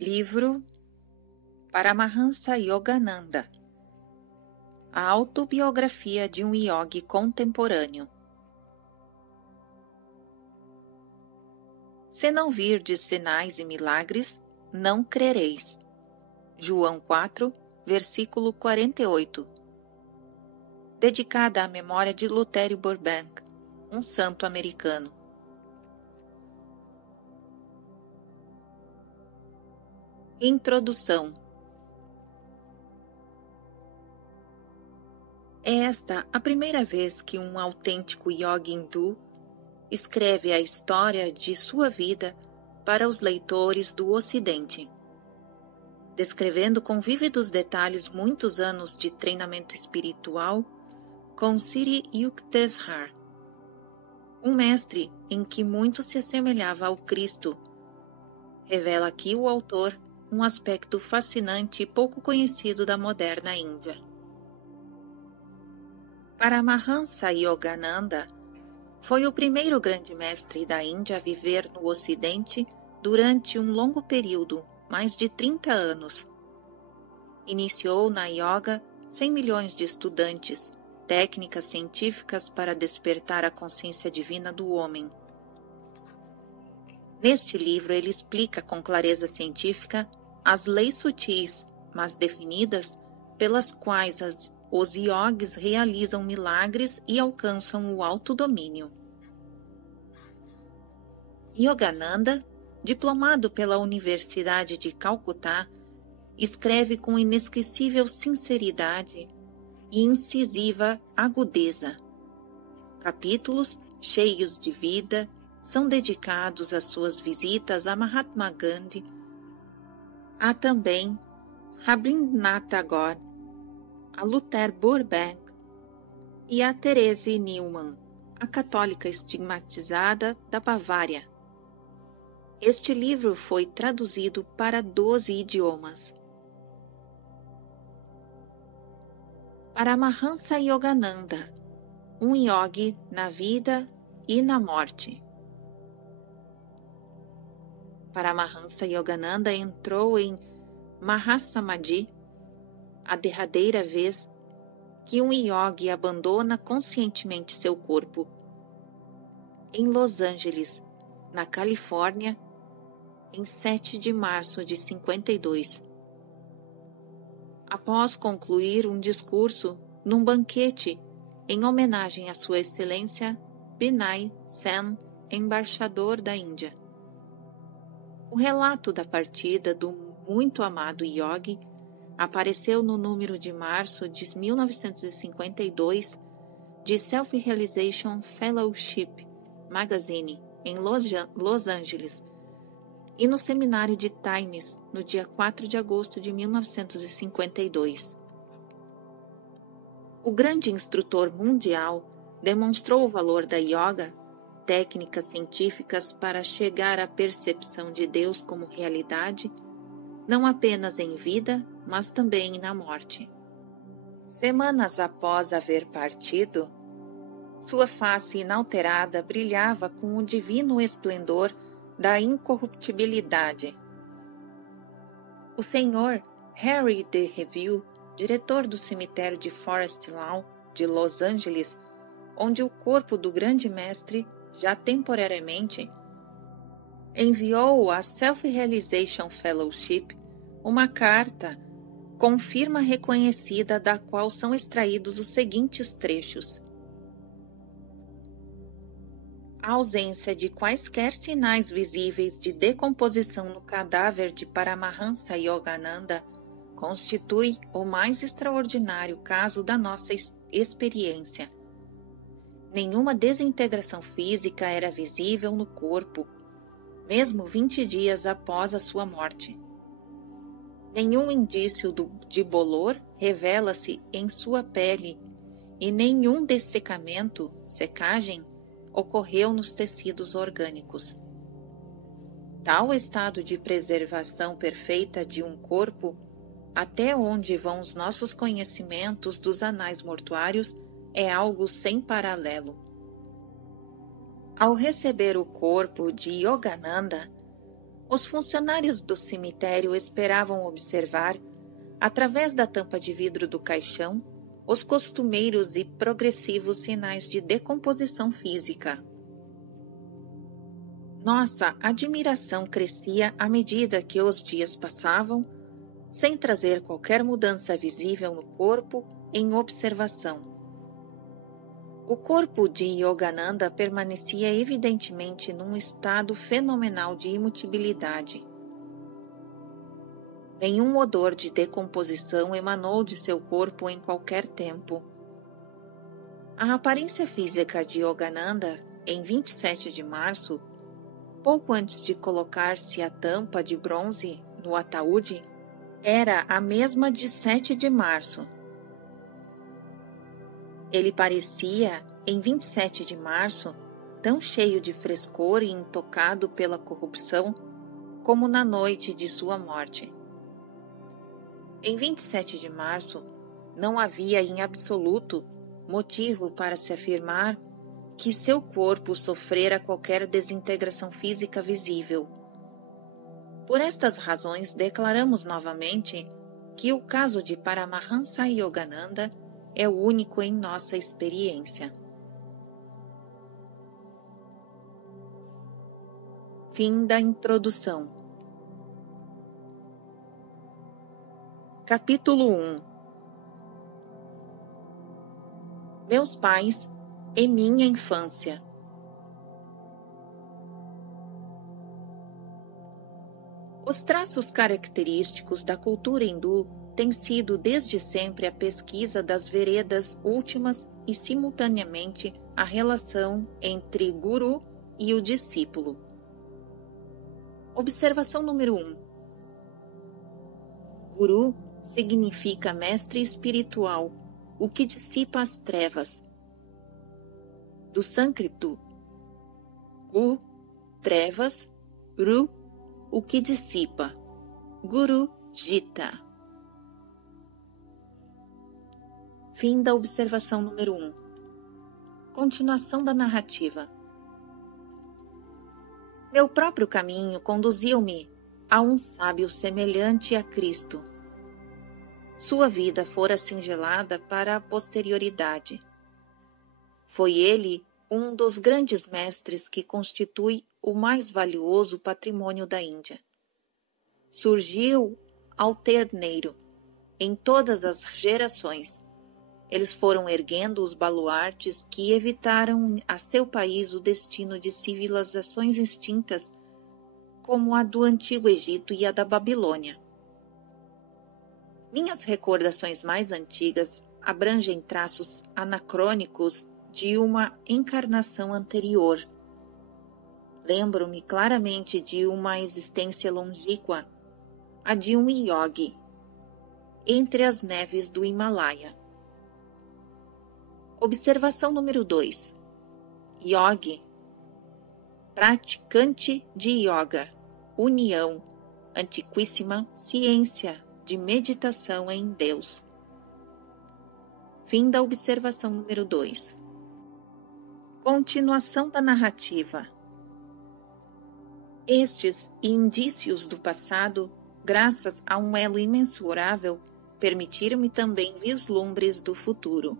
Livro Paramahansa Yogananda, a autobiografia de um yogi contemporâneo. Se não virdes sinais e milagres, não crereis. João 4, versículo 48. Dedicada à memória de Lutherio Burbank, um santo americano. Introdução. É esta a primeira vez que um autêntico yogi hindu escreve a história de sua vida para os leitores do Ocidente, descrevendo com vívidos detalhes muitos anos de treinamento espiritual com Sri Yukteswar, um mestre em que muito se assemelhava ao Cristo. Revela aqui o autor um aspecto fascinante e pouco conhecido da moderna Índia. Paramahansa Yogananda foi o primeiro grande mestre da Índia a viver no Ocidente durante um longo período, mais de 30 anos. Iniciou na yoga 100 milhões de estudantes, técnicas científicas para despertar a consciência divina do homem. Neste livro ele explica com clareza científica as leis sutis, mas definidas, pelas quais os yogis realizam milagres e alcançam o autodomínio. Yogananda, diplomado pela Universidade de Calcutá, escreve com inesquecível sinceridade e incisiva agudeza. Capítulos cheios de vida são dedicados às suas visitas a Mahatma Gandhi. Há também Rabindranath Tagore, a Lutherio Burbank e a Therese Neumann, a católica estigmatizada da Bavária. Este livro foi traduzido para 12 idiomas. Paramahansa Yogananda, um yogi na vida e na morte. Paramahansa Yogananda entrou em Mahasamadhi, a derradeira vez que um yogi abandona conscientemente seu corpo, em Los Angeles, na Califórnia, em 7 de março de 52. Após concluir um discurso num banquete em homenagem a Sua Excelência Binay Sen, embaixador da Índia. O relato da partida do muito amado yogi apareceu no número de março de 1952 de Self-Realization Fellowship Magazine, em Los Angeles, e no seminário de Times, no dia 4 de agosto de 1952. O grande instrutor mundial demonstrou o valor da yoga, técnicas científicas para chegar à percepção de Deus como realidade, não apenas em vida, mas também na morte. Semanas após haver partido, sua face inalterada brilhava com o divino esplendor da incorruptibilidade. O Sr. Harry D. Reville, diretor do cemitério de Forest Lawn de Los Angeles, onde o corpo do grande mestre, já temporariamente, enviou à Self-Realization Fellowship uma carta com firma reconhecida da qual são extraídos os seguintes trechos. A ausência de quaisquer sinais visíveis de decomposição no cadáver de Paramahansa Yogananda constitui o mais extraordinário caso da nossa experiência. Nenhuma desintegração física era visível no corpo, mesmo 20 dias após a sua morte. Nenhum indício de bolor revela-se em sua pele e nenhum dessecamento, secagem, ocorreu nos tecidos orgânicos. Tal estado de preservação perfeita de um corpo, até onde vão os nossos conhecimentos dos anais mortuários, é algo sem paralelo. Ao receber o corpo de Yogananda, Os funcionários do cemitério esperavam observar, através da tampa de vidro do caixão, os costumeiros e progressivos sinais de decomposição física. Nossa admiração crescia à medida que os dias passavam, sem trazer qualquer mudança visível no corpo em observação. O corpo de Yogananda permanecia evidentemente num estado fenomenal de imutabilidade. Nenhum odor de decomposição emanou de seu corpo em qualquer tempo. A aparência física de Yogananda, em 27 de março, pouco antes de colocar-se a tampa de bronze no ataúde, era a mesma de 7 de março. Ele parecia, em 27 de março, tão cheio de frescor e intocado pela corrupção como na noite de sua morte. Em 27 de março, não havia em absoluto motivo para se afirmar que seu corpo sofrera qualquer desintegração física visível. Por estas razões, declaramos novamente que o caso de Paramahansa Yogananda é o único em nossa experiência. Fim da introdução. Capítulo 1. Meus pais e minha infância. Os traços característicos da cultura hindu têm sido desde sempre a pesquisa das veredas últimas e, simultaneamente, a relação entre guru e o discípulo. Observação número 1. Guru significa mestre espiritual, o que dissipa as trevas. Do sânscrito, gu, trevas, ru, o que dissipa, Guru Gita. Fim da observação número 1. Continuação da narrativa. Meu próprio caminho conduziu-me a um sábio semelhante a Cristo. Sua vida fora cingelada para a posterioridade. Foi ele um dos grandes mestres que constitui o mais valioso patrimônio da Índia. Surgiu alterneiro em todas as gerações. Eles foram erguendo os baluartes que evitaram a seu país o destino de civilizações extintas como a do Antigo Egito e a da Babilônia. Minhas recordações mais antigas abrangem traços anacrônicos de uma encarnação anterior. Lembro-me claramente de uma existência longínqua, a de um yogi, entre as neves do Himalaia. Observação número 2. Yogi, praticante de yoga, união, antiquíssima ciência de meditação em Deus. Fim da observação número 2. Continuação da narrativa. Estes indícios do passado, graças a um elo imensurável, permitiram-me também vislumbres do futuro.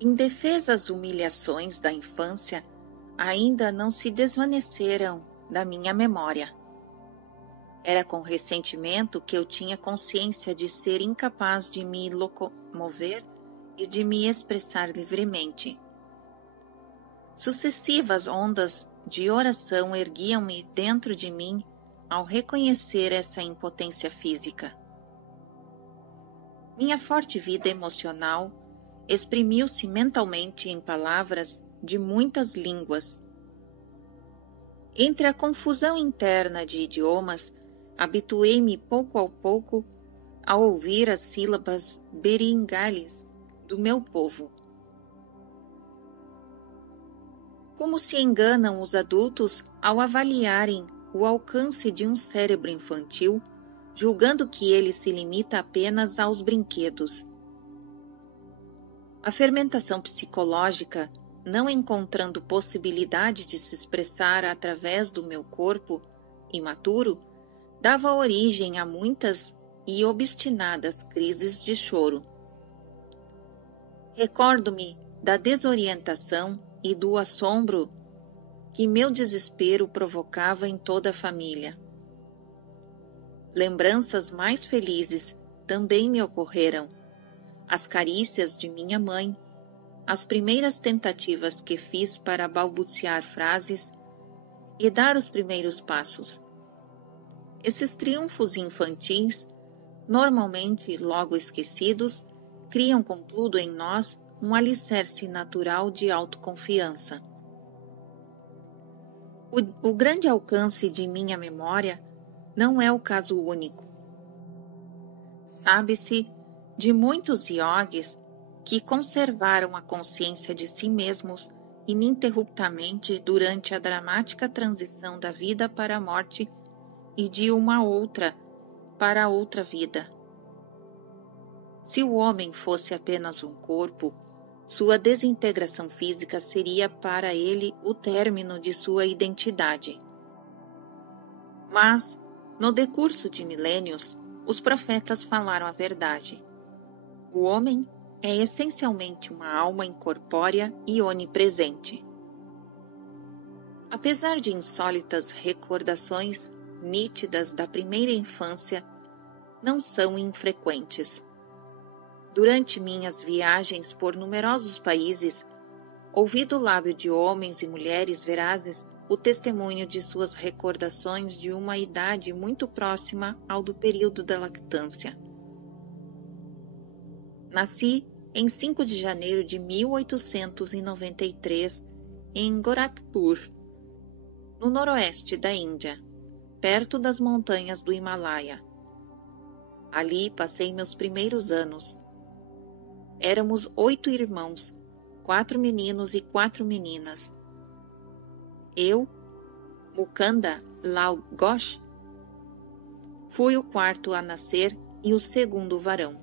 Indefesas humilhações da infância ainda não se desvaneceram da minha memória. Era com ressentimento que eu tinha consciência de ser incapaz de me locomover e de me expressar livremente. Sucessivas ondas de oração erguiam-me dentro de mim ao reconhecer essa impotência física. Minha forte vida emocional exprimiu-se mentalmente em palavras de muitas línguas. Entre a confusão interna de idiomas, habituei-me pouco a pouco a ouvir as sílabas beringales do meu povo. Como se enganam os adultos ao avaliarem o alcance de um cérebro infantil, julgando que ele se limita apenas aos brinquedos. A fermentação psicológica, não encontrando possibilidade de se expressar através do meu corpo, imaturo, dava origem a muitas e obstinadas crises de choro. Recordo-me da desorientação e do assombro que meu desespero provocava em toda a família. Lembranças mais felizes também me ocorreram. As carícias de minha mãe, as primeiras tentativas que fiz para balbuciar frases e dar os primeiros passos. Esses triunfos infantis, normalmente logo esquecidos, criam, contudo, em nós um alicerce natural de autoconfiança. O grande alcance de minha memória não é o caso único. Sabe-se de muitos iogues que conservaram a consciência de si mesmos ininterruptamente durante a dramática transição da vida para a morte e de uma outra para outra vida. Se o homem fosse apenas um corpo, sua desintegração física seria para ele o término de sua identidade. Mas, no decurso de milênios, os profetas falaram a verdade. O homem é essencialmente uma alma incorpórea e onipresente. Apesar de insólitas recordações nítidas da primeira infância, não são infrequentes. Durante minhas viagens por numerosos países, ouvi do lábio de homens e mulheres verazes o testemunho de suas recordações de uma idade muito próxima ao do período da lactância. Nasci em 5 de janeiro de 1893 em Gorakhpur, no noroeste da Índia, perto das montanhas do Himalaia. Ali passei meus primeiros anos. Éramos 8 irmãos, 4 meninos e 4 meninas. Eu, Mukunda Lal Ghosh, fui o quarto a nascer e o segundo varão.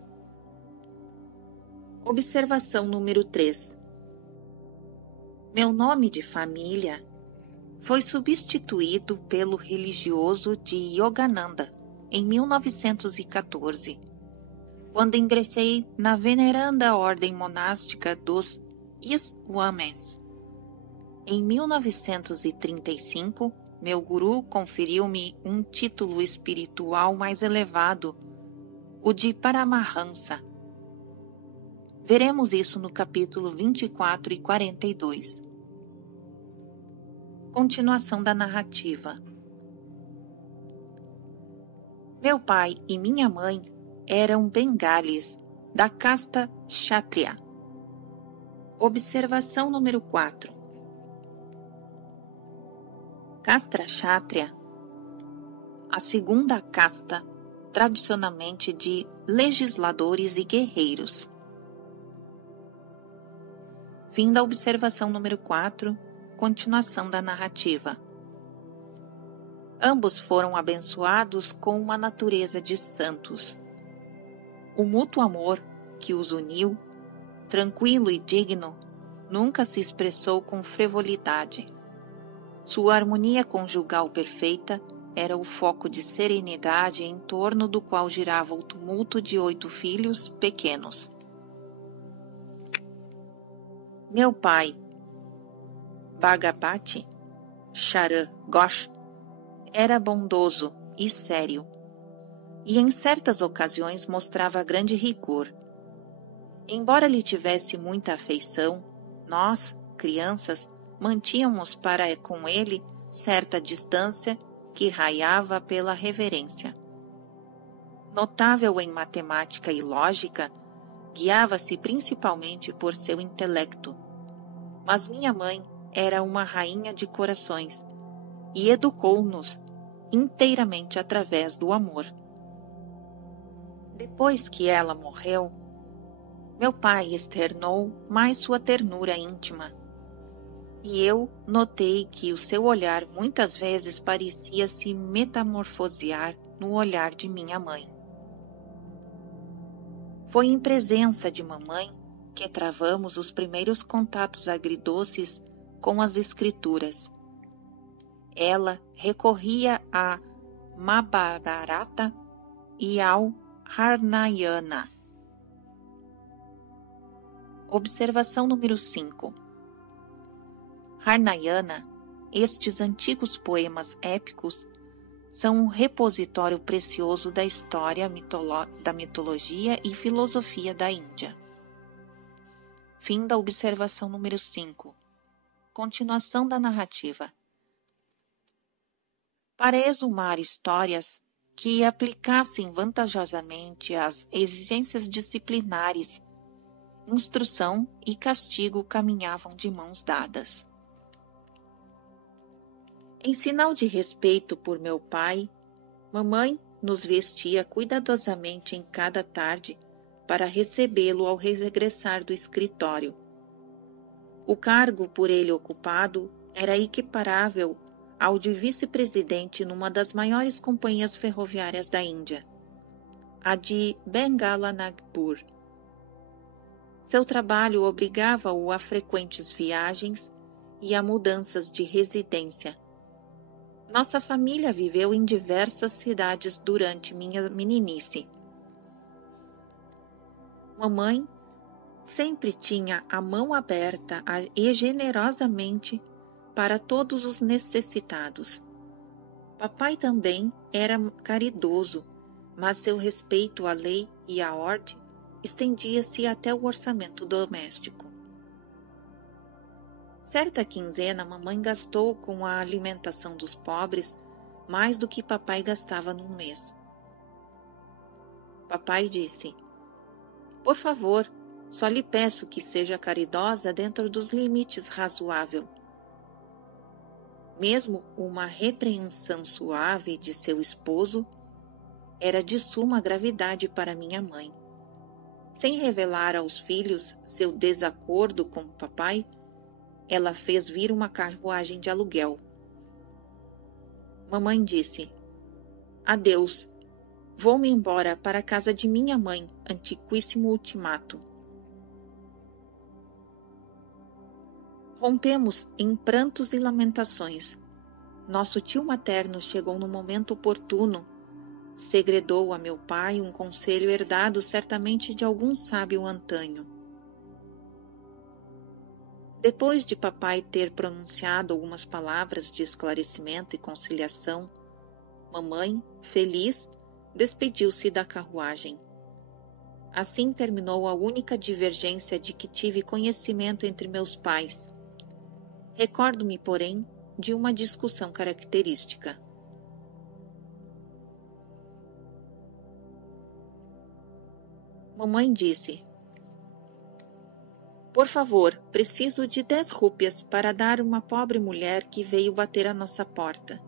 Observação número 3. Meu nome de família foi substituído pelo religioso de Yogananda em 1914, quando ingressei na veneranda ordem monástica dos Iswamens. Em 1935, meu guru conferiu-me um título espiritual mais elevado, o de Paramahansa. Veremos isso no capítulo 24 e 42. Continuação da narrativa. Meu pai e minha mãe eram bengalis, da casta Kshatriya. Observação número 4. Casta Kshatriya, a segunda casta, tradicionalmente de legisladores e guerreiros. Fim da observação número 4, continuação da narrativa. Ambos foram abençoados com uma natureza de santos. O mútuo amor que os uniu, tranquilo e digno, nunca se expressou com frivolidade. Sua harmonia conjugal perfeita era o foco de serenidade em torno do qual girava o tumulto de 8 filhos pequenos. Meu pai, Bhagapati Charan Ghosh, era bondoso e sério, e em certas ocasiões mostrava grande rigor. Embora lhe tivesse muita afeição, nós, crianças, mantínhamos para com ele certa distância que raiava pela reverência. Notável em matemática e lógica, guiava-se principalmente por seu intelecto. Mas minha mãe era uma rainha de corações e educou-nos inteiramente através do amor. Depois que ela morreu, meu pai externou mais sua ternura íntima, e eu notei que o seu olhar muitas vezes parecia se metamorfosear no olhar de minha mãe. Foi em presença de mamãe que travamos os primeiros contatos agridoces com as escrituras. Ela recorria a Mahabharata e ao Ramayana. Observação número 5. Ramayana, estes antigos poemas épicos, são um repositório precioso da história, da mitologia e filosofia da Índia. Fim da observação número 5. Continuação da narrativa. Para exumar histórias que aplicassem vantajosamente as exigências disciplinares, instrução e castigo caminhavam de mãos dadas. Em sinal de respeito por meu pai, mamãe nos vestia cuidadosamente em cada tarde para recebê-lo ao regressar do escritório. O cargo por ele ocupado era equiparável ao de vice-presidente numa das maiores companhias ferroviárias da Índia, a de Bengala Nagpur. Seu trabalho obrigava-o a frequentes viagens e a mudanças de residência. Nossa família viveu em diversas cidades durante minha meninice. Mamãe sempre tinha a mão aberta e generosamente para todos os necessitados. Papai também era caridoso, mas seu respeito à lei e à ordem estendia-se até o orçamento doméstico. Certa quinzena, mamãe gastou com a alimentação dos pobres mais do que papai gastava num mês. Papai disse: "Por favor, só lhe peço que seja caridosa dentro dos limites razoáveis." Mesmo uma repreensão suave de seu esposo era de suma gravidade para minha mãe. Sem revelar aos filhos seu desacordo com o papai, ela fez vir uma carruagem de aluguel. Mamãe disse: "Adeus, vou-me embora para a casa de minha mãe, antiquíssimo ultimato." Rompemos em prantos e lamentações. Nosso tio materno chegou no momento oportuno, segredou a meu pai um conselho herdado certamente de algum sábio antanho. Depois de papai ter pronunciado algumas palavras de esclarecimento e conciliação, mamãe, feliz, despediu-se da carruagem. Assim terminou a única divergência de que tive conhecimento entre meus pais. Recordo-me, porém, de uma discussão característica. Mamãe disse: "Por favor, preciso de 10 rúpias para dar uma pobre mulher que veio bater à nossa porta."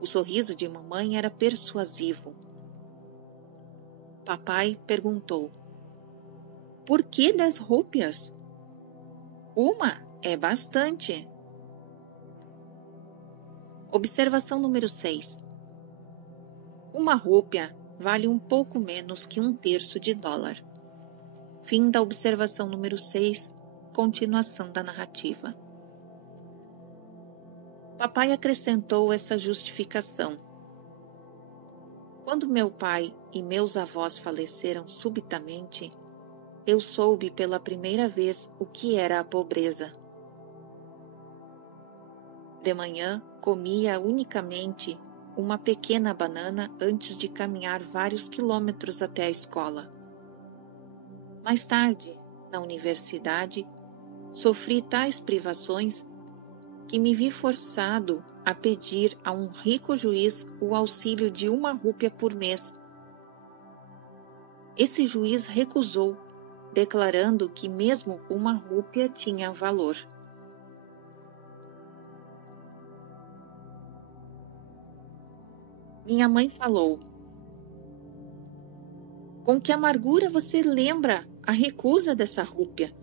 O sorriso de mamãe era persuasivo. Papai perguntou: "Por que 10 rúpias? Uma é bastante." Observação número 6. Uma rúpia vale um pouco menos que $1/3. Fim da observação número 6, continuação da narrativa. Papai acrescentou essa justificação: "Quando meu pai e meus avós faleceram subitamente, eu soube pela primeira vez o que era a pobreza. De manhã, comia unicamente uma pequena banana antes de caminhar vários quilômetros até a escola. Mais tarde, na universidade, sofri tais privações que me vi forçado a pedir a um rico juiz o auxílio de 1 rúpia por mês. Esse juiz recusou, declarando que mesmo 1 rúpia tinha valor. Minha mãe falou: "Com que amargura você lembra a recusa dessa rúpia?"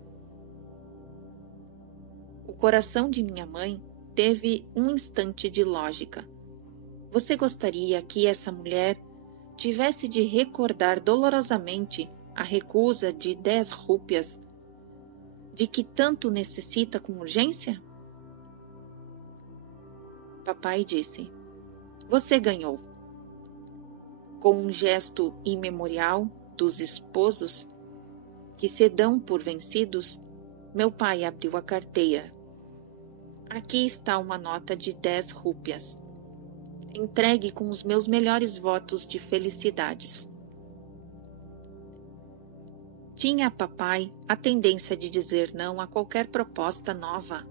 O coração de minha mãe teve um instante de lógica. Você gostaria que essa mulher tivesse de recordar dolorosamente a recusa de 10 rúpias de que tanto necessita com urgência? Papai disse: "Você ganhou." Com um gesto imemorial dos esposos que se dão por vencidos, meu pai abriu a carteira. "Aqui está uma nota de 10 rúpias. Entregue com os meus melhores votos de felicidades." Tinha papai a tendência de dizer não a qualquer proposta nova.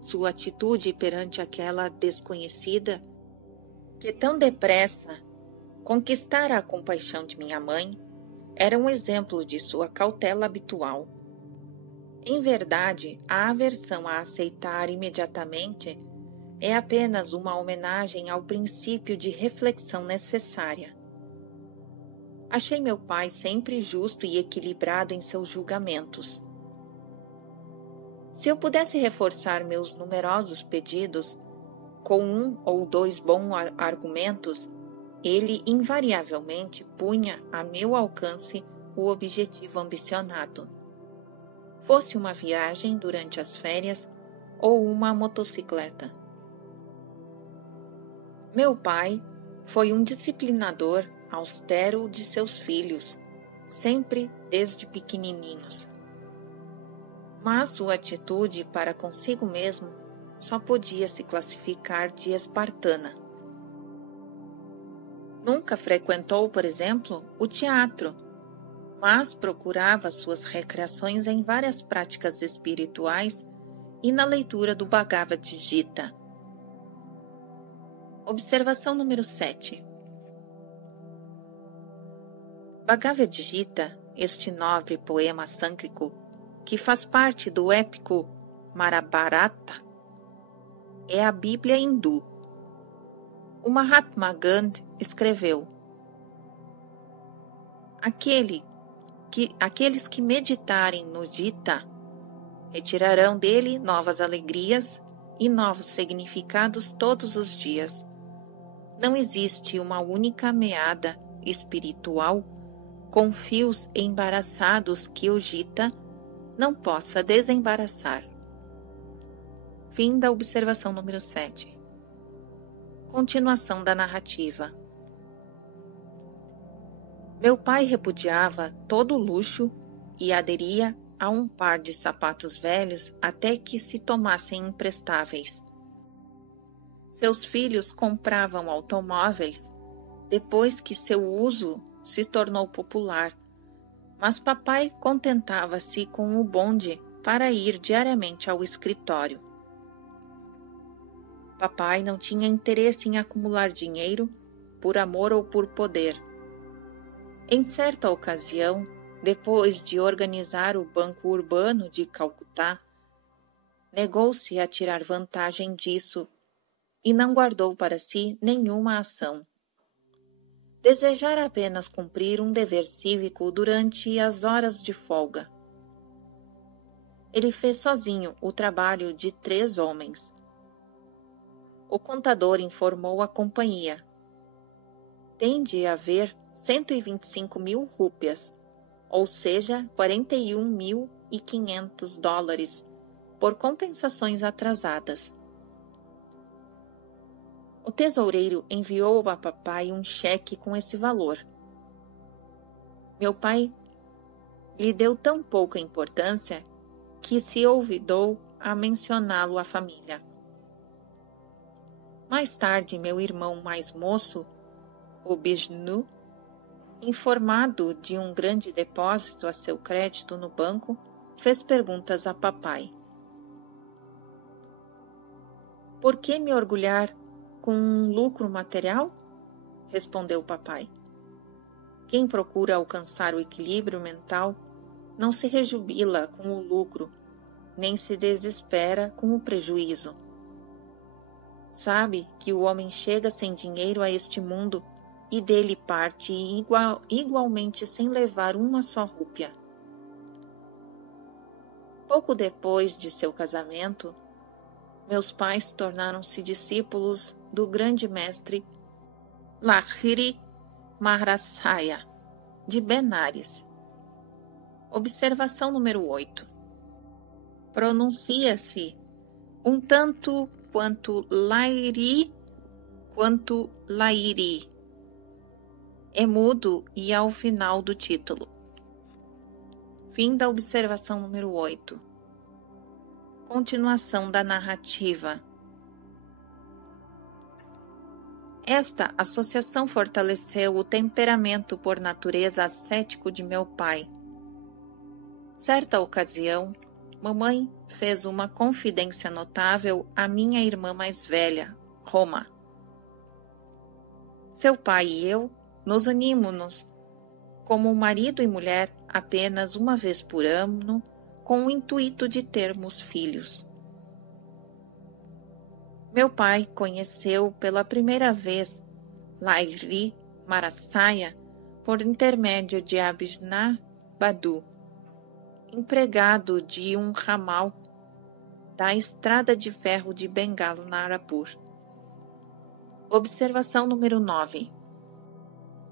Sua atitude perante aquela desconhecida, que tão depressa conquistara a compaixão de minha mãe, era um exemplo de sua cautela habitual. Em verdade, a aversão a aceitar imediatamente é apenas uma homenagem ao princípio de reflexão necessária. Achei meu pai sempre justo e equilibrado em seus julgamentos. Se eu pudesse reforçar meus numerosos pedidos com 1 ou 2 bons argumentos, ele invariavelmente punha a meu alcance o objetivo ambicionado. Fosse uma viagem durante as férias ou uma motocicleta. Meu pai foi um disciplinador austero de seus filhos, sempre desde pequenininhos. Mas sua atitude para consigo mesmo só podia se classificar de espartana. Nunca frequentou, por exemplo, o teatro, mas procurava suas recreações em várias práticas espirituais e na leitura do Bhagavad Gita. Observação número 7. Bhagavad Gita, este nobre poema sânscrito, que faz parte do épico Mahabharata, é a Bíblia hindu. O Mahatma Gandhi escreveu: Aqueles que meditarem no Gita retirarão dele novas alegrias e novos significados todos os dias. Não existe uma única meada espiritual com fios embaraçados que o Gita não possa desembaraçar. Fim da observação número 7. Continuação da narrativa. Meu pai repudiava todo o luxo e aderia a um par de sapatos velhos até que se tornassem imprestáveis. Seus filhos compravam automóveis depois que seu uso se tornou popular, mas papai contentava-se com o bonde para ir diariamente ao escritório. Papai não tinha interesse em acumular dinheiro por amor ou por poder. Em certa ocasião, depois de organizar o Banco Urbano de Calcutá, negou-se a tirar vantagem disso e não guardou para si nenhuma ação. Desejara apenas cumprir um dever cívico durante as horas de folga. Ele fez sozinho o trabalho de 3 homens. O contador informou a companhia: tem de haver 125.000 rúpias, ou seja, $41.500, por compensações atrasadas. O tesoureiro enviou a papai um cheque com esse valor. Meu pai lhe deu tão pouca importância que se olvidou a mencioná-lo à família. Mais tarde, meu irmão mais moço, o Bishnu, informado de um grande depósito a seu crédito no banco, fez perguntas a papai. Por que me orgulhar com um lucro material? Respondeu o papai. Quem procura alcançar o equilíbrio mental não se rejubila com o lucro, nem se desespera com o prejuízo. Sabe que o homem chega sem dinheiro a este mundo e dele parte igualmente sem levar uma só rúpia. Pouco depois de seu casamento, meus pais tornaram-se discípulos do grande mestre Lahiri Maharajaya, de Benares. Observação número 8. Pronuncia-se um tanto quanto Lairi quanto Lairi. É mudo e ao final do título. Fim da observação número 8. Continuação da narrativa. Esta associação fortaleceu o temperamento por natureza ascético de meu pai. Certa ocasião, mamãe fez uma confidência notável à minha irmã mais velha, Roma. Seu pai e eu nos unimos-nos como marido e mulher apenas uma vez por ano, com o intuito de termos filhos. Meu pai conheceu pela primeira vez Lairi Marasaya por intermédio de Abhishna Badu, empregado de um ramal da estrada de ferro de Bengalo, Narapur. Observação número 9.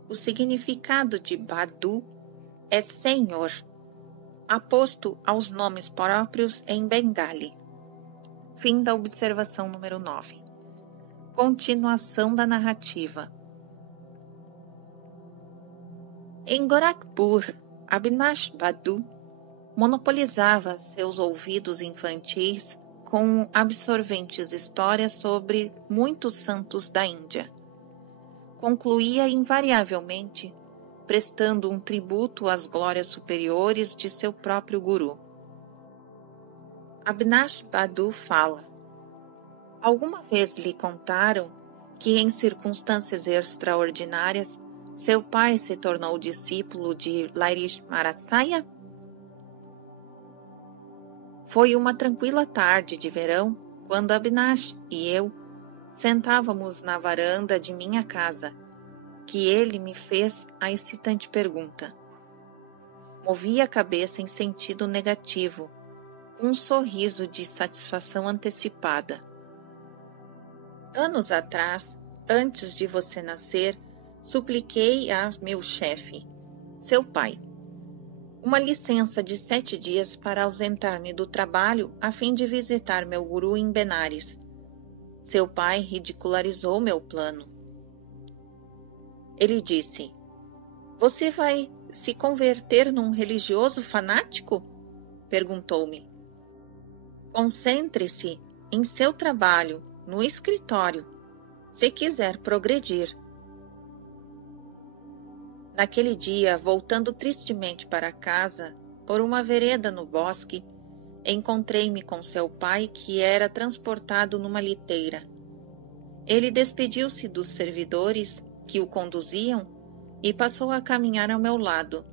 O significado de Badu é senhor, aposto aos nomes próprios em Bengali. Fim da observação número 9. Continuação da narrativa. Em Gorakhpur, Avinash Badu monopolizava seus ouvidos infantis com absorventes histórias sobre muitos santos da Índia. Concluía invariavelmente prestando um tributo às glórias superiores de seu próprio guru. Avinash Badu fala: alguma vez lhe contaram que, em circunstâncias extraordinárias, seu pai se tornou discípulo de Lairi Marasaya? Foi uma tranquila tarde de verão quando Avinash e eu sentávamos na varanda de minha casa, que ele me fez a excitante pergunta. Movi a cabeça em sentido negativo, com um sorriso de satisfação antecipada. Anos atrás, antes de você nascer, supliquei a meu chefe, seu pai, uma licença de 7 dias para ausentar-me do trabalho a fim de visitar meu guru em Benares. Seu pai ridicularizou meu plano. Ele disse: você vai se converter num religioso fanático? Perguntou-me. Concentre-se em seu trabalho, no escritório, se quiser progredir. Naquele dia, voltando tristemente para casa, por uma vereda no bosque, encontrei-me com seu pai, que era transportado numa liteira. Ele despediu-se dos servidores que o conduziam e passou a caminhar ao meu lado.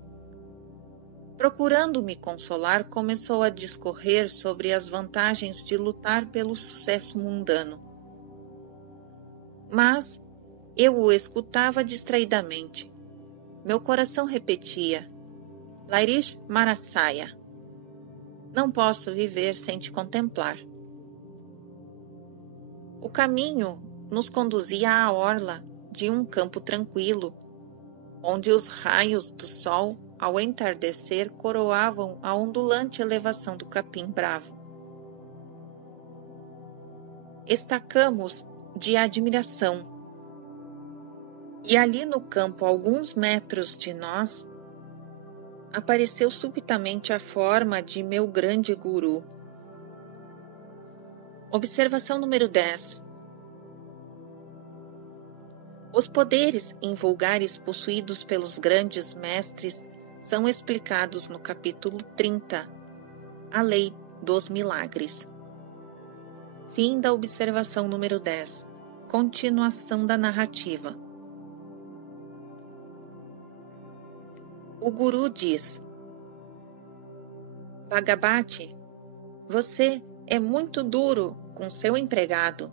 Procurando me consolar, começou a discorrer sobre as vantagens de lutar pelo sucesso mundano. Mas eu o escutava distraidamente. Meu coração repetia: Lairi Marasaya, não posso viver sem te contemplar. O caminho nos conduzia à orla de um campo tranquilo, onde os raios do sol, ao entardecer, coroavam a ondulante elevação do capim bravo. Estacamos de admiração, e ali no campo, a alguns metros de nós, apareceu subitamente a forma de meu grande guru. Observação número 10. Os poderes invulgares possuídos pelos grandes mestres são explicados no capítulo 30, a Lei dos Milagres. Fim da observação número 10. Continuação da narrativa. O guru diz: Bhagavati, você é muito duro com seu empregado.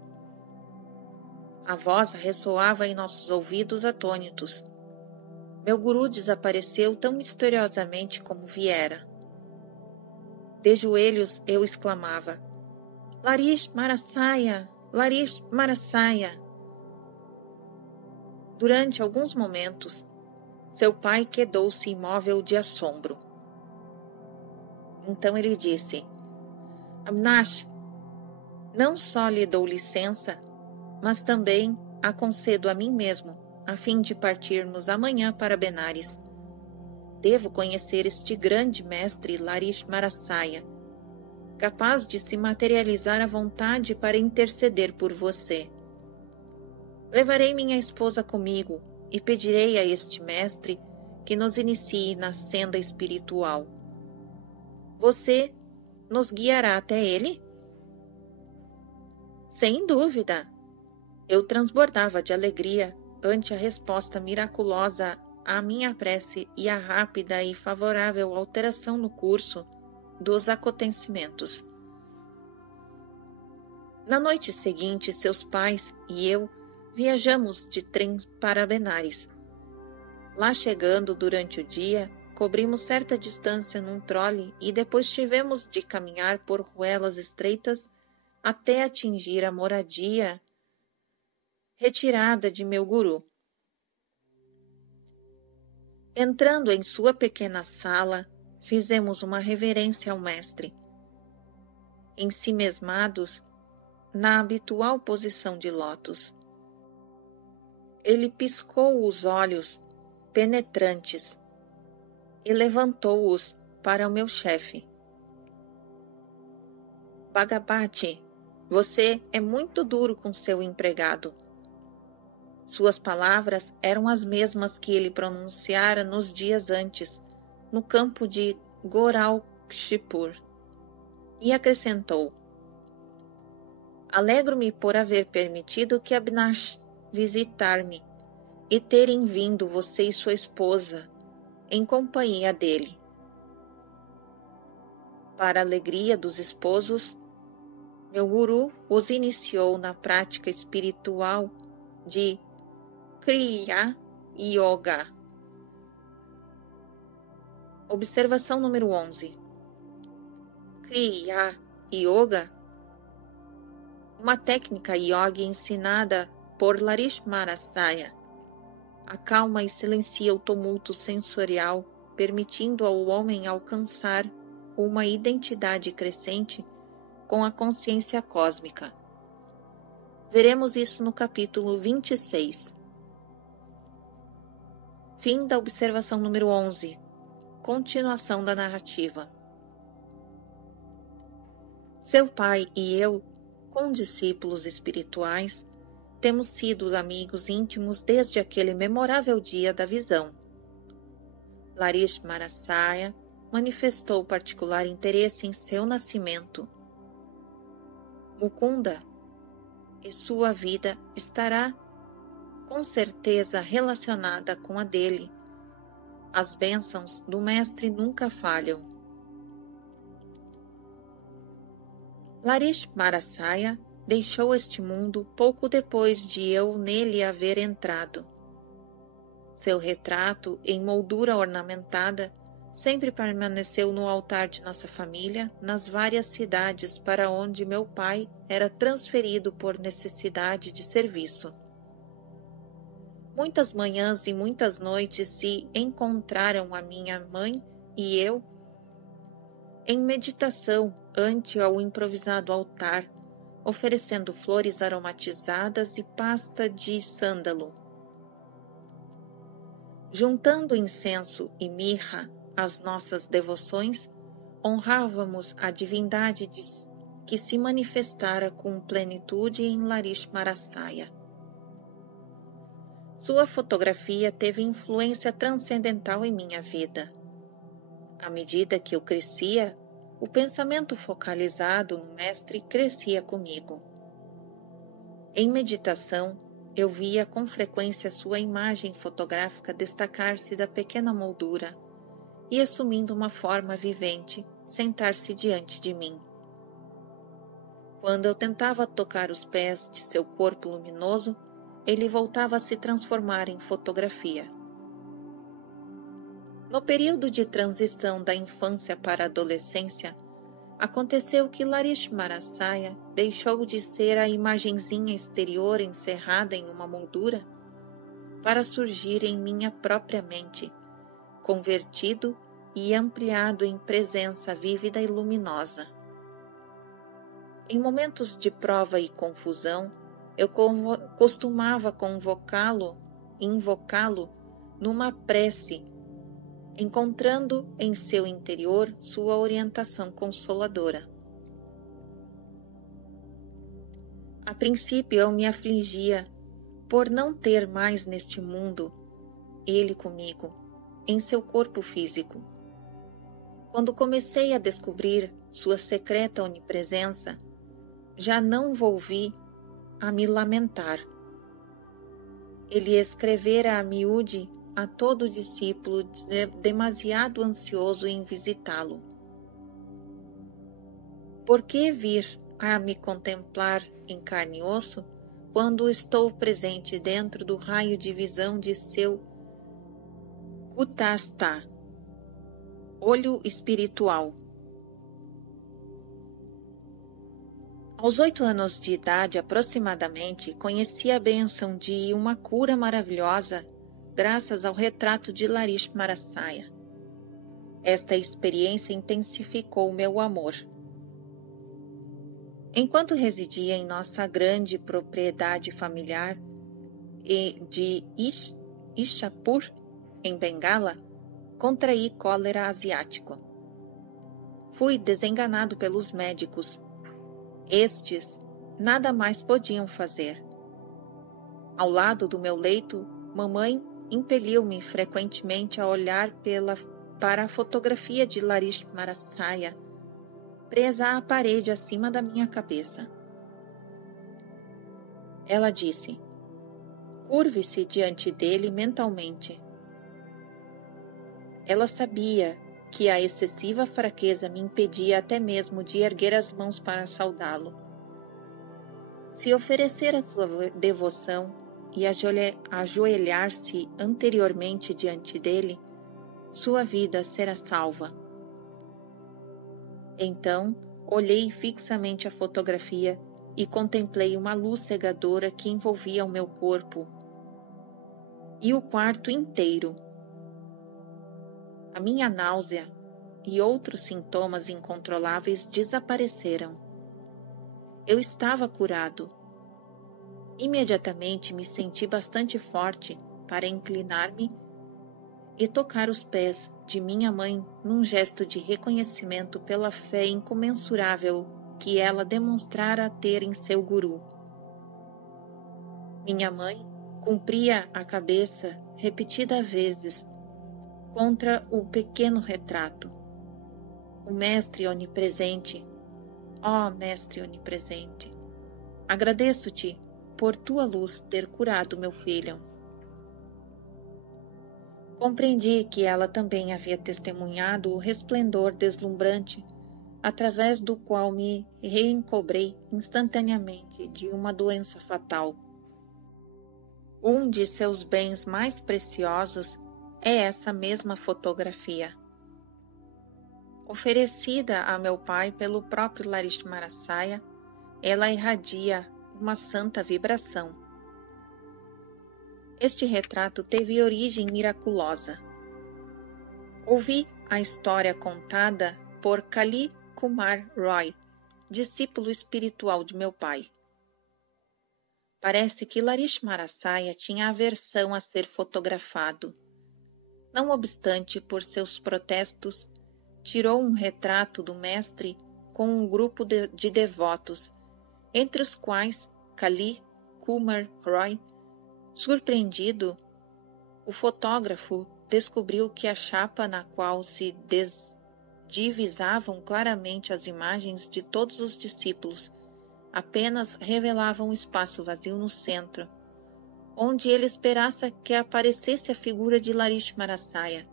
A voz ressoava em nossos ouvidos atônitos. Meu guru desapareceu tão misteriosamente como viera. De joelhos eu exclamava: Lairi Marasaya, Lairi Marasaya. Durante alguns momentos, seu pai quedou-se imóvel de assombro. Então ele disse: Avinash, Não só lhe dou licença, mas também a concedo a mim mesmo, a fim de partirmos amanhã para Benares. Devo conhecer este grande mestre Larismarasaya, capaz de se materializar à vontade para interceder por você. Levarei minha esposa comigo e pedirei a este mestre que nos inicie na senda espiritual. Você nos guiará até ele? Sem dúvida! Eu transbordava de alegria ante a resposta miraculosa à minha prece e a rápida e favorável alteração no curso dos acontecimentos. Na noite seguinte, seus pais e eu viajamos de trem para Benares. Lá chegando durante o dia, cobrimos certa distância num trole e depois tivemos de caminhar por ruelas estreitas até atingir a moradia retirada de meu guru. Entrando em sua pequena sala, fizemos uma reverência ao mestre. Ensimesmados na habitual posição de lótus. Ele piscou os olhos penetrantes e levantou-os para o meu chefe. Bhagavati, você é muito duro com seu empregado. Suas palavras eram as mesmas que ele pronunciara nos dias antes, no campo de Gorakshipur, e acrescentou: Alegro-me por haver permitido que Avinash visitar-me e terem vindo você e sua esposa em companhia dele. Para a alegria dos esposos, meu guru os iniciou na prática espiritual de Kriya Yoga. Observação número 11. Kriya Yoga, uma técnica yoga ensinada por Larismarasaya, acalma e silencia o tumulto sensorial, permitindo ao homem alcançar uma identidade crescente com a consciência cósmica. Veremos isso no capítulo 26. Fim da observação número 11. Continuação da narrativa. Seu pai e eu, condiscípulos espirituais, temos sido amigos íntimos desde aquele memorável dia da visão. Larismarasaya manifestou particular interesse em seu nascimento. Mukunda e sua vida estará com certeza relacionada com a dele. As bênçãos do mestre nunca falham. Larismarasaya deixou este mundo pouco depois de eu nele haver entrado. Seu retrato, em moldura ornamentada, sempre permaneceu no altar de nossa família, nas várias cidades para onde meu pai era transferido por necessidade de serviço. Muitas manhãs e muitas noites se encontraram a minha mãe e eu em meditação ante ao improvisado altar, oferecendo flores aromatizadas e pasta de sândalo. Juntando incenso e mirra às nossas devoções, honrávamos a divindade que se manifestara com plenitude em Larismarasaya. Sua fotografia teve influência transcendental em minha vida. À medida que eu crescia, o pensamento focalizado no mestre crescia comigo. Em meditação, eu via com frequência sua imagem fotográfica destacar-se da pequena moldura e, assumindo uma forma vivente, sentar-se diante de mim. Quando eu tentava tocar os pés de seu corpo luminoso, ele voltava a se transformar em fotografia. No período de transição da infância para a adolescência, aconteceu que Larismarasaya deixou de ser a imagenzinha exterior encerrada em uma moldura para surgir em minha própria mente, convertido e ampliado em presença vívida e luminosa. Em momentos de prova e confusão, eu costumava invocá-lo numa prece, encontrando em seu interior sua orientação consoladora. A princípio eu me afligia por não ter mais neste mundo ele comigo, em seu corpo físico. Quando comecei a descobrir sua secreta onipresença, já não volvi a me lamentar. Ele escrevera a miúde a todo discípulo demasiado ansioso em visitá-lo. Por que vir a me contemplar em carne e osso, quando estou presente dentro do raio de visão de seu Kutastha, olho espiritual? Aos 8 anos de idade aproximadamente, conheci a bênção de uma cura maravilhosa graças ao retrato de Larismarasaya. Esta experiência intensificou meu amor. Enquanto residia em nossa grande propriedade familiar de Ishapur, em Bengala, contraí cólera asiático. Fui desenganado pelos médicos. Estes nada mais podiam fazer. Ao lado do meu leito, mamãe impeliu-me frequentemente a olhar para a fotografia de Larismarasaya, presa à parede acima da minha cabeça. Ela disse: curve-se diante dele mentalmente. Ela sabia que a excessiva fraqueza me impedia até mesmo de erguer as mãos para saudá-lo. Se oferecer a sua devoção e ajoelhar-se anteriormente diante dele, sua vida será salva. Então, olhei fixamente a fotografia e contemplei uma luz cegadora que envolvia o meu corpo e o quarto inteiro. A minha náusea e outros sintomas incontroláveis desapareceram. Eu estava curado. Imediatamente me senti bastante forte para inclinar-me e tocar os pés de minha mãe num gesto de reconhecimento pela fé incomensurável que ela demonstrara ter em seu guru. Minha mãe cumpria a cabeça repetidas vezes contra o pequeno retrato. O Mestre Onipresente, ó Mestre Onipresente, agradeço-te por tua luz ter curado meu filho. Compreendi que ela também havia testemunhado o resplendor deslumbrante através do qual me reencobrei instantaneamente de uma doença fatal. Um de seus bens mais preciosos é essa mesma fotografia. Oferecida a meu pai pelo próprio Larismarasaya, ela irradia uma santa vibração. Este retrato teve origem miraculosa. Ouvi a história contada por Kali Kumar Roy, discípulo espiritual de meu pai. Parece que Larismarasaya tinha aversão a ser fotografado. Não obstante, por seus protestos, tirou um retrato do mestre com um grupo de devotos, entre os quais Kali Kumar Roy. Surpreendido, o fotógrafo descobriu que a chapa na qual se divisavam claramente as imagens de todos os discípulos apenas revelava um espaço vazio no centro, onde ele esperasse que aparecesse a figura de Larismarasaya.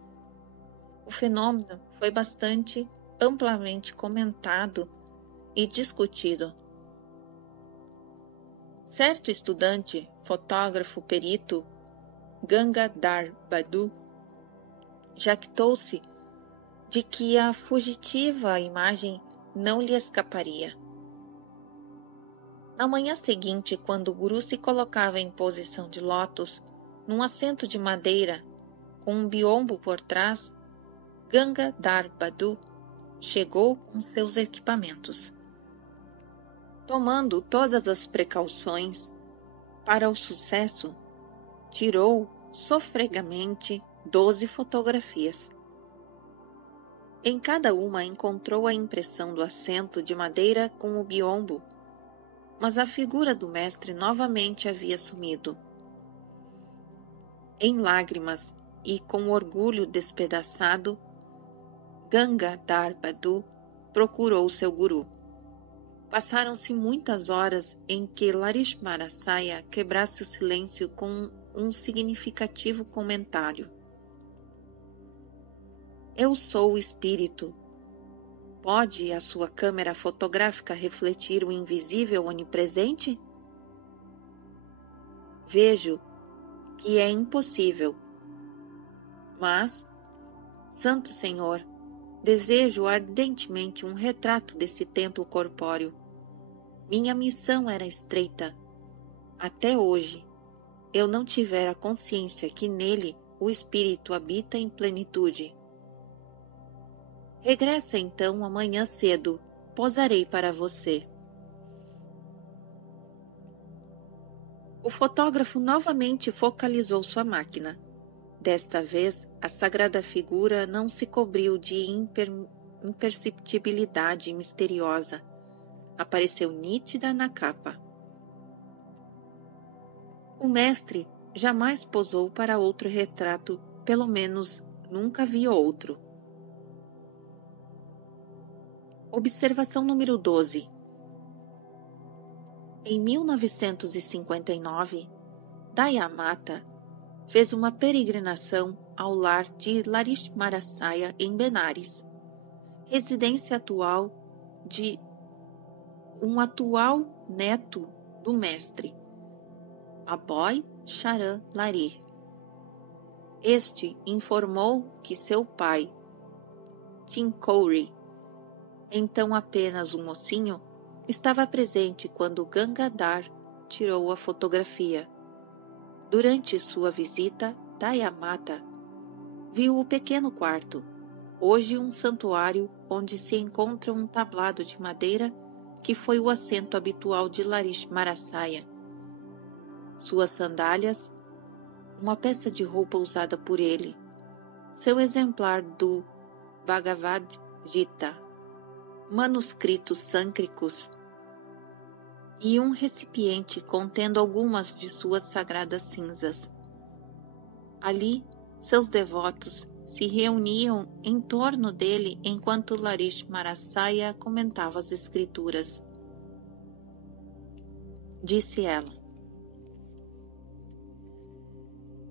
O fenômeno foi bastante amplamente comentado e discutido. Certo estudante, fotógrafo perito, Gangadhar Badu, jactou-se de que a fugitiva imagem não lhe escaparia. Na manhã seguinte, quando o guru se colocava em posição de lótus, num assento de madeira, com um biombo por trás, Gangadhar Badu chegou com seus equipamentos. Tomando todas as precauções para o sucesso, tirou sofregamente 12 fotografias. Em cada uma encontrou a impressão do assento de madeira com o biombo, mas a figura do mestre novamente havia sumido. Em lágrimas e com orgulho despedaçado, Gangadhar Badhu procurou seu guru. Passaram-se muitas horas em que Larismarasaya quebrasse o silêncio com um significativo comentário. Eu sou o espírito. Pode a sua câmera fotográfica refletir o invisível onipresente? Vejo que é impossível. Mas, Santo Senhor, desejo ardentemente um retrato desse templo corpóreo. Minha missão era estreita. Até hoje, eu não tivera consciência que nele o espírito habita em plenitude. Regressa então amanhã cedo, posarei para você. O fotógrafo novamente focalizou sua máquina. Desta vez, a sagrada figura não se cobriu de imperceptibilidade misteriosa. Apareceu nítida na capa. O mestre jamais posou para outro retrato, pelo menos nunca vi outro. Observação número 12. Em 1959, Dayamata fez uma peregrinação ao lar de Larismarasaya em Benares, residência atual de um atual neto do mestre, Abhay Charan Lari. Este informou que seu pai, Tinkouri, então apenas um mocinho, estava presente quando Gangadhar tirou a fotografia. Durante sua visita, Dayamata viu o pequeno quarto, hoje um santuário onde se encontra um tablado de madeira que foi o assento habitual de Larismarasaya. Suas sandálias, uma peça de roupa usada por ele, seu exemplar do Bhagavad Gita, manuscritos sâncricos e um recipiente contendo algumas de suas sagradas cinzas. Ali, seus devotos se reuniam em torno dele enquanto Larismarasaya comentava as escrituras. Disse ela.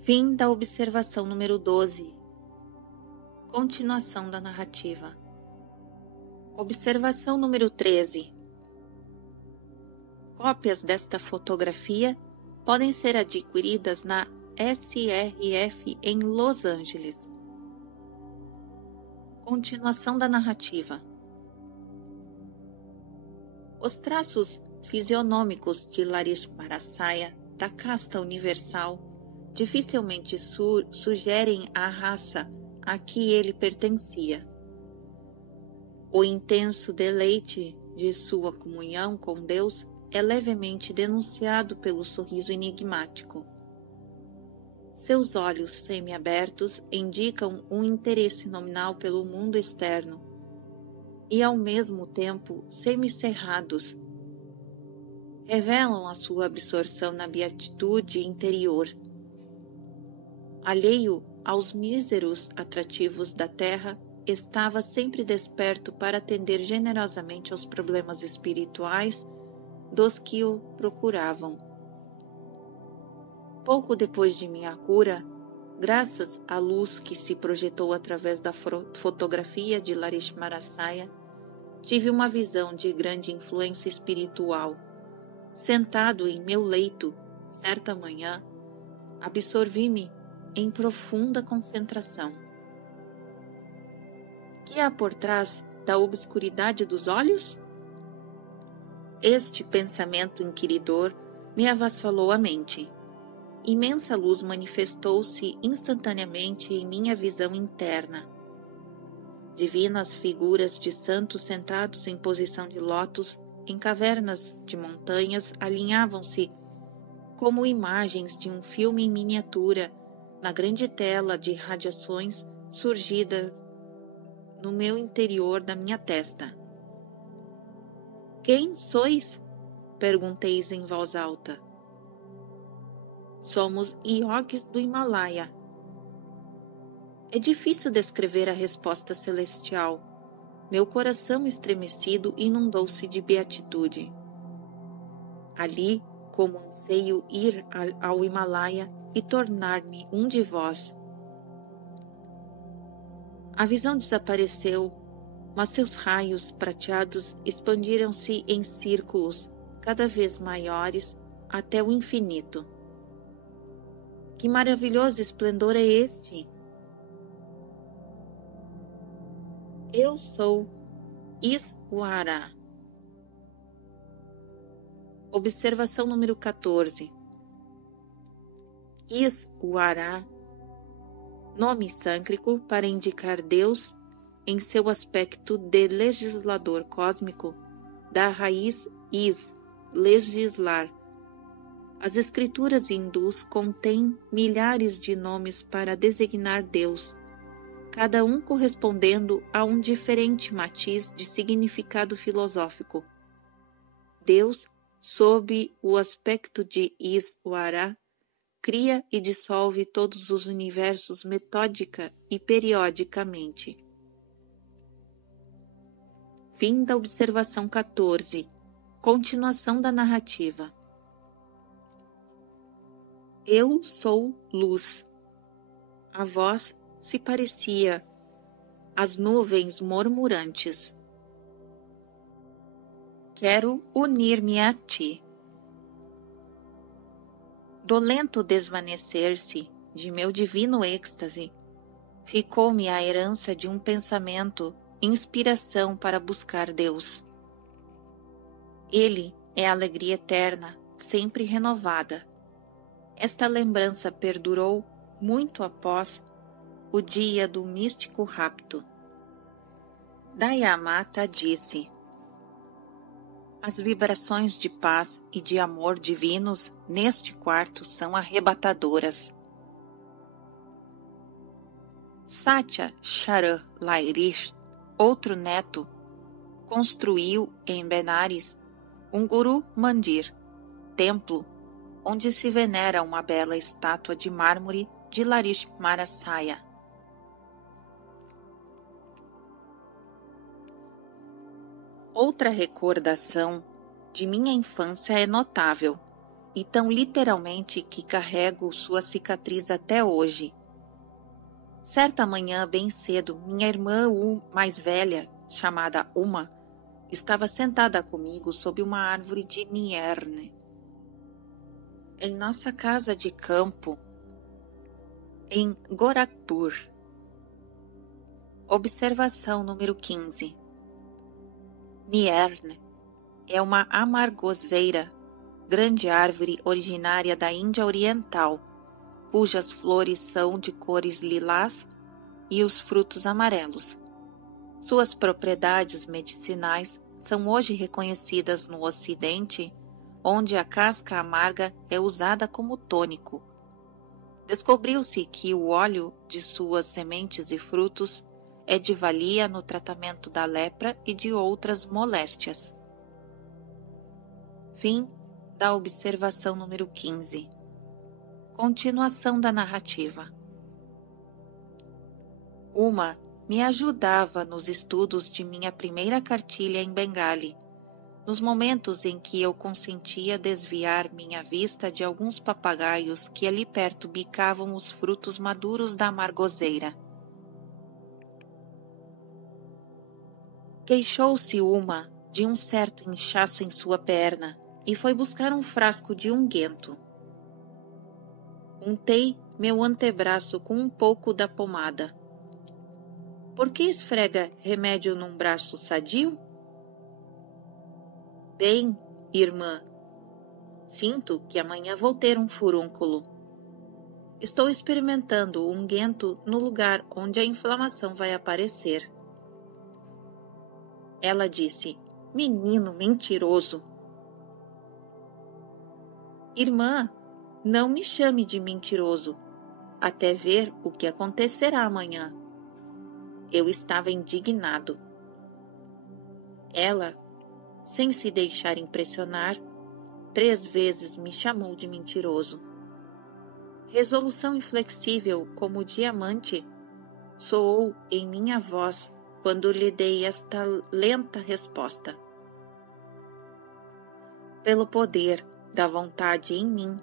Fim da observação número 12. Continuação da narrativa. Observação número 13. Cópias desta fotografia podem ser adquiridas na SRF em Los Angeles. Continuação da narrativa. Os traços fisionômicos de Larismarasaya, da casta universal, dificilmente sugerem a raça a que ele pertencia. O intenso deleite de sua comunhão com Deus é levemente denunciado pelo sorriso enigmático. Seus olhos semiabertos indicam um interesse nominal pelo mundo externo e, ao mesmo tempo, semicerrados, revelam a sua absorção na beatitude interior. Alheio aos míseros atrativos da terra, estava sempre desperto para atender generosamente aos problemas espirituais dos que o procuravam. Pouco depois de minha cura, graças à luz que se projetou através da fotografia de Larismarasaya, tive uma visão de grande influência espiritual. Sentado em meu leito, certa manhã, absorvi-me em profunda concentração. Que há por trás da obscuridade dos olhos? Este pensamento inquiridor me avassalou a mente. Imensa luz manifestou-se instantaneamente em minha visão interna. Divinas figuras de santos sentados em posição de lótus em cavernas de montanhas alinhavam-se como imagens de um filme em miniatura na grande tela de radiações surgidas no meu interior da minha testa. Quem sois? Pergunteis em voz alta. Somos iogues do Himalaia. É difícil descrever a resposta celestial. Meu coração estremecido inundou-se de beatitude. Ali, como anseio ir ao Himalaia e tornar-me um de vós. A visão desapareceu, mas seus raios prateados expandiram-se em círculos cada vez maiores até o infinito. Que maravilhoso esplendor é este! Eu sou Iswara. Observação número 14. Iswara, nome sânscrito para indicar Deus em seu aspecto de legislador cósmico, da raiz is, legislar. As escrituras hindus contêm milhares de nomes para designar Deus, cada um correspondendo a um diferente matiz de significado filosófico. Deus, sob o aspecto de Iswara, cria e dissolve todos os universos metódica e periodicamente. Fim da observação 14. Continuação da narrativa. Eu sou luz. A voz se parecia às nuvens murmurantes. Quero unir-me a ti. Do lento desvanecer-se de meu divino êxtase, ficou-me a herança de um pensamento, inspiração para buscar Deus. Ele é a alegria eterna, sempre renovada. Esta lembrança perdurou muito após o dia do místico rapto. Dayamata disse: as vibrações de paz e de amor divinos neste quarto são arrebatadoras. Satya Charan Lairish, outro neto, construiu em Benares um Guru Mandir, templo onde se venera uma bela estátua de mármore de Lakshmarasaya. Outra recordação de minha infância é notável, e tão literalmente que carrego sua cicatriz até hoje. Certa manhã, bem cedo, minha irmã mais velha, chamada Uma, estava sentada comigo sob uma árvore de nierne. Em nossa casa de campo, em Gorakhpur. Observação número 15. Nierne é uma amargoseira, grande árvore originária da Índia Oriental, cujas flores são de cores lilás e os frutos amarelos. Suas propriedades medicinais são hoje reconhecidas no Ocidente, onde a casca amarga é usada como tônico. Descobriu-se que o óleo de suas sementes e frutos é de valia no tratamento da lepra e de outras moléstias. Fim da observação número 15. Continuação da narrativa. Uma me ajudava nos estudos de minha primeira cartilha em Bengali, nos momentos em que eu consentia desviar minha vista de alguns papagaios que ali perto bicavam os frutos maduros da amargoseira. Queixou-se Uma de um certo inchaço em sua perna e foi buscar um frasco de unguento. Untei meu antebraço com um pouco da pomada. Por que esfrega remédio num braço sadio? Bem, irmã, sinto que amanhã vou ter um furúnculo. Estou experimentando o unguento no lugar onde a inflamação vai aparecer. Ela disse: Menino mentiroso! Irmã, não me chame de mentiroso, até ver o que acontecerá amanhã. Eu estava indignado. Ela, sem se deixar impressionar, 3 vezes me chamou de mentiroso. Resolução inflexível como diamante soou em minha voz quando lhe dei esta lenta resposta. Pelo poder da vontade em mim,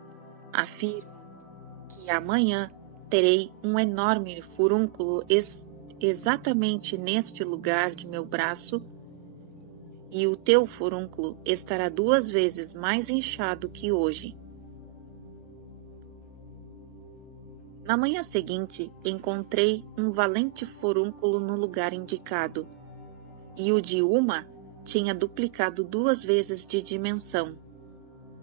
afirmo que amanhã terei um enorme furúnculo exatamente neste lugar de meu braço, e o teu furúnculo estará 2 vezes mais inchado que hoje. Na manhã seguinte, encontrei um valente furúnculo no lugar indicado, e o de uma tinha duplicado 2 vezes de dimensão.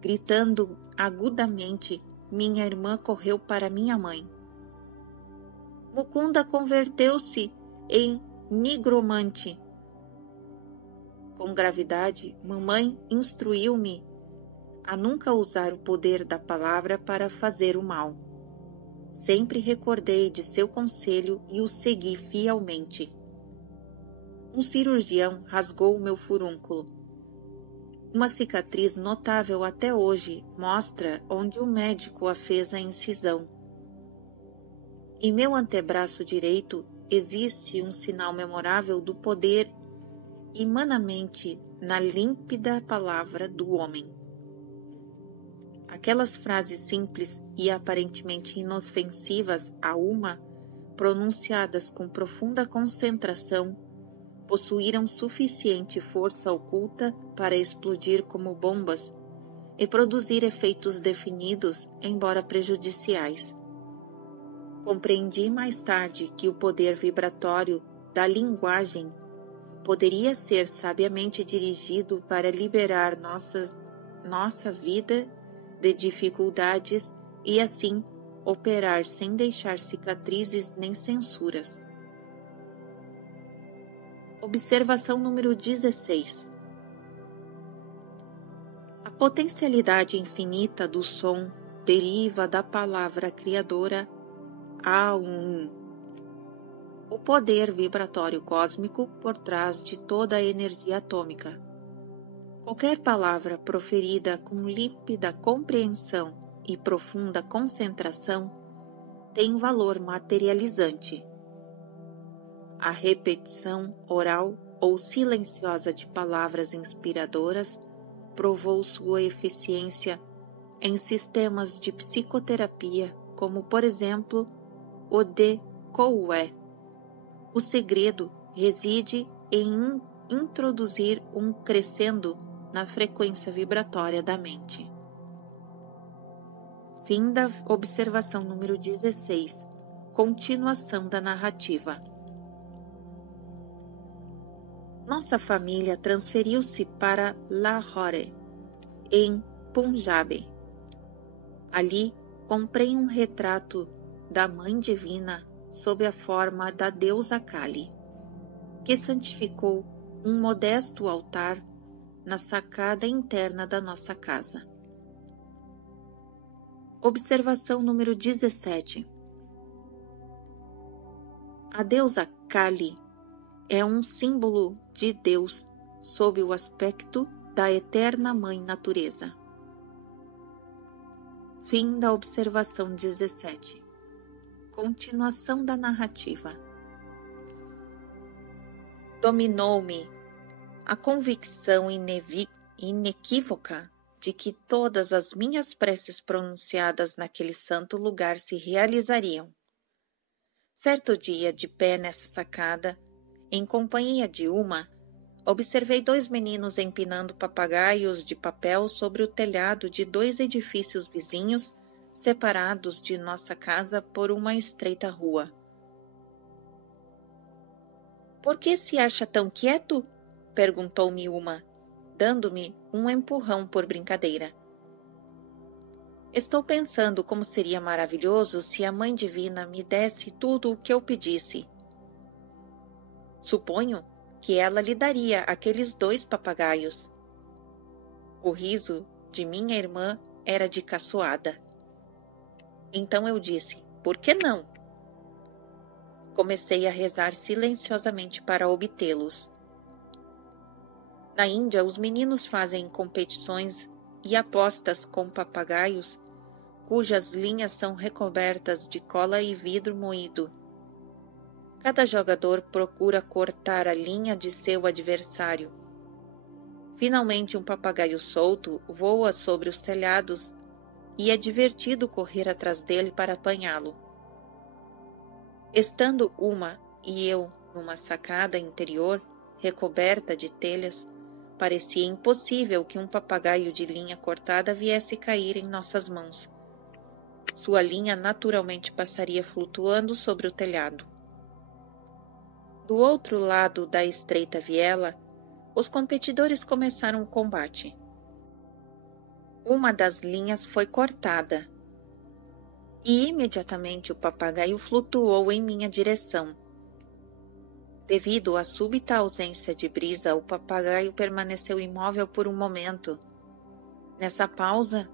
Gritando agudamente, minha irmã correu para minha mãe. Mukunda converteu-se em nigromante. Com gravidade, mamãe instruiu-me a nunca usar o poder da palavra para fazer o mal. Sempre recordei de seu conselho e o segui fielmente. Um cirurgião rasgou o meu furúnculo. Uma cicatriz notável até hoje mostra onde o médico a fez a incisão. Em meu antebraço direito existe um sinal memorável do poder imanente na límpida palavra do homem. Aquelas frases simples e aparentemente inofensivas a uma, pronunciadas com profunda concentração, possuíram suficiente força oculta para explodir como bombas e produzir efeitos definidos, embora prejudiciais. Compreendi mais tarde que o poder vibratório da linguagem poderia ser sabiamente dirigido para liberar nossa vida de dificuldades e assim operar sem deixar cicatrizes nem censuras. Observação número 16. A potencialidade infinita do som deriva da palavra criadora Aum, o poder vibratório cósmico por trás de toda a energia atômica. Qualquer palavra proferida com límpida compreensão e profunda concentração tem valor materializante. A repetição oral ou silenciosa de palavras inspiradoras provou sua eficiência em sistemas de psicoterapia, como, por exemplo, o de Coué. O segredo reside em introduzir um crescendo na frequência vibratória da mente. Fim da observação número 16. Continuação da narrativa. Nossa família transferiu-se para Lahore, em Punjab. Ali, comprei um retrato da Mãe Divina sob a forma da deusa Kali, que santificou um modesto altar na sacada interna da nossa casa. Observação número 17. A deusa Kali é um símbolo de Deus sob o aspecto da eterna Mãe Natureza. Fim da observação 17. Continuação da narrativa. Dominou-me a convicção inequívoca de que todas as minhas preces pronunciadas naquele santo lugar se realizariam. Certo dia, de pé nessa sacada, em companhia de uma, observei 2 meninos empinando papagaios de papel sobre o telhado de 2 edifícios vizinhos, separados de nossa casa por uma estreita rua. "Por que se acha tão quieto?" perguntou-me uma, dando-me um empurrão por brincadeira. "Estou pensando como seria maravilhoso se a Mãe Divina me desse tudo o que eu pedisse. Suponho que ela lhe daria aqueles 2 papagaios. O riso de minha irmã era de caçoada. Então eu disse: por que não? Comecei a rezar silenciosamente para obtê-los. Na Índia, os meninos fazem competições e apostas com papagaios cujas linhas são recobertas de cola e vidro moído. Cada jogador procura cortar a linha de seu adversário. Finalmente, um papagaio solto voa sobre os telhados e é divertido correr atrás dele para apanhá-lo. Estando Uma e eu numa sacada interior, recoberta de telhas, parecia impossível que um papagaio de linha cortada viesse cair em nossas mãos. Sua linha naturalmente passaria flutuando sobre o telhado. Do outro lado da estreita viela, os competidores começaram o combate. Uma das linhas foi cortada e imediatamente o papagaio flutuou em minha direção. Devido à súbita ausência de brisa, o papagaio permaneceu imóvel por um momento. Nessa pausa,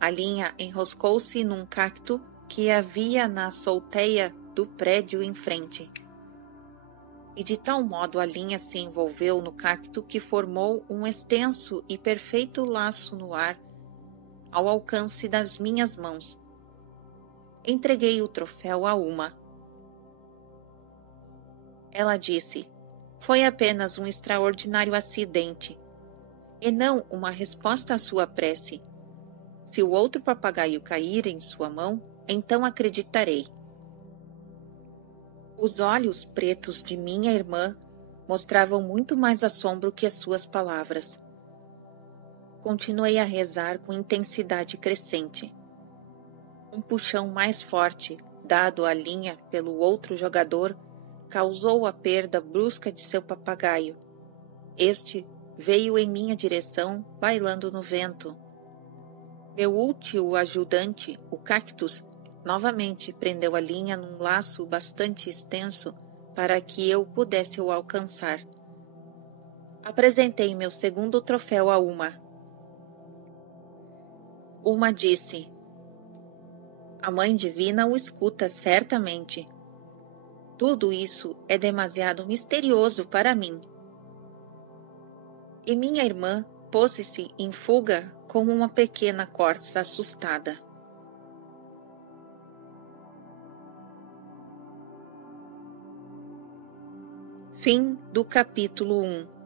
a linha enroscou-se num cacto que havia na solteia do prédio em frente. E de tal modo a linha se envolveu no cacto que formou um extenso e perfeito laço no ar, ao alcance das minhas mãos. Entreguei o troféu a Uma. Ela disse: foi apenas um extraordinário acidente, e não uma resposta à sua prece. Se o outro papagaio cair em sua mão, então acreditarei. Os olhos pretos de minha irmã mostravam muito mais assombro que as suas palavras. Continuei a rezar com intensidade crescente. Um puxão mais forte, dado à linha pelo outro jogador, causou a perda brusca de seu papagaio. Este veio em minha direção, bailando no vento. Meu útil ajudante, o cactus, novamente prendeu a linha num laço bastante extenso para que eu pudesse o alcançar. Apresentei meu segundo troféu a Uma. Uma disse: a Mãe Divina o escuta certamente. Tudo isso é demasiado misterioso para mim. E minha irmã pôs-se em fuga como uma pequena corça assustada. Fim do capítulo 1.